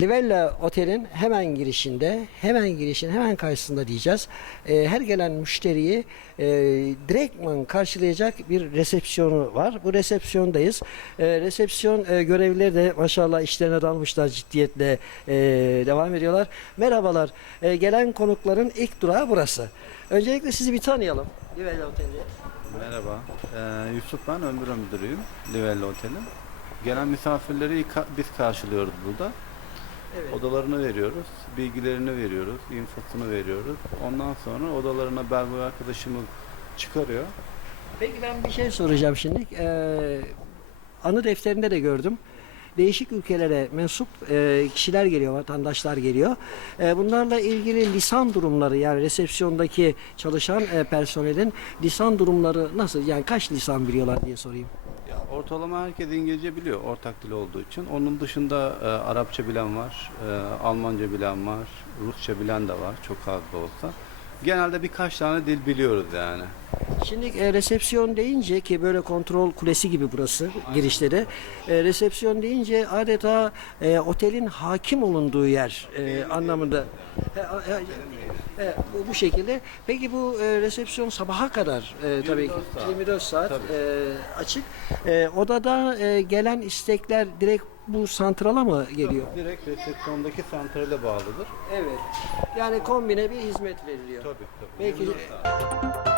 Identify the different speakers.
Speaker 1: Livella Otel'in hemen girişinde, hemen girişin hemen karşısında diyeceğiz. Ee, her gelen müşteriyi e, direktman karşılayacak bir resepsiyonu var. Bu resepsiyondayız. Ee, resepsiyon e, görevlileri de maşallah işlerine dalmışlar ciddiyetle e, devam ediyorlar. Merhabalar. Ee, gelen konukların ilk durağı burası. Öncelikle sizi bir tanıyalım. Livella Otel'i.
Speaker 2: Merhaba, ee, Yusuf ben, ömür müdürüyüm Livella Otel'in. Gelen misafirleri ka- biz karşılıyoruz burada.
Speaker 1: Evet.
Speaker 2: Odalarını veriyoruz, bilgilerini veriyoruz, infosunu veriyoruz. Ondan sonra odalarına Belboy arkadaşımız çıkarıyor.
Speaker 1: Peki ben bir şey soracağım şimdi. Ee, anı defterinde de gördüm. Değişik ülkelere mensup e, kişiler geliyor, vatandaşlar geliyor. E, bunlarla ilgili lisan durumları yani resepsiyondaki çalışan e, personelin lisan durumları nasıl? Yani kaç lisan biliyorlar diye sorayım.
Speaker 2: Ortalama herkes İngilizce biliyor ortak dil olduğu için. Onun dışında e, Arapça bilen var, e, Almanca bilen var, Rusça bilen de var çok az da olsa. Genelde birkaç tane dil biliyoruz yani.
Speaker 1: Şimdi e, resepsiyon deyince ki böyle kontrol kulesi gibi burası girişleri. E, resepsiyon deyince adeta e, otelin hakim olunduğu yer e, anlamında. E, e, bu, bu şekilde. Peki bu e, resepsiyon sabaha kadar e, tabii ki
Speaker 2: 24 saat.
Speaker 1: 24 saat
Speaker 2: Tabii.
Speaker 1: e, açık. E, odada e, gelen istekler direkt bu santrala mı geliyor?
Speaker 2: Direkt resepsiyondaki santrale bağlıdır.
Speaker 1: Evet. Yani kombine bir hizmet veriliyor.
Speaker 2: Tabii tabii.
Speaker 1: Belki
Speaker 2: 24 saat.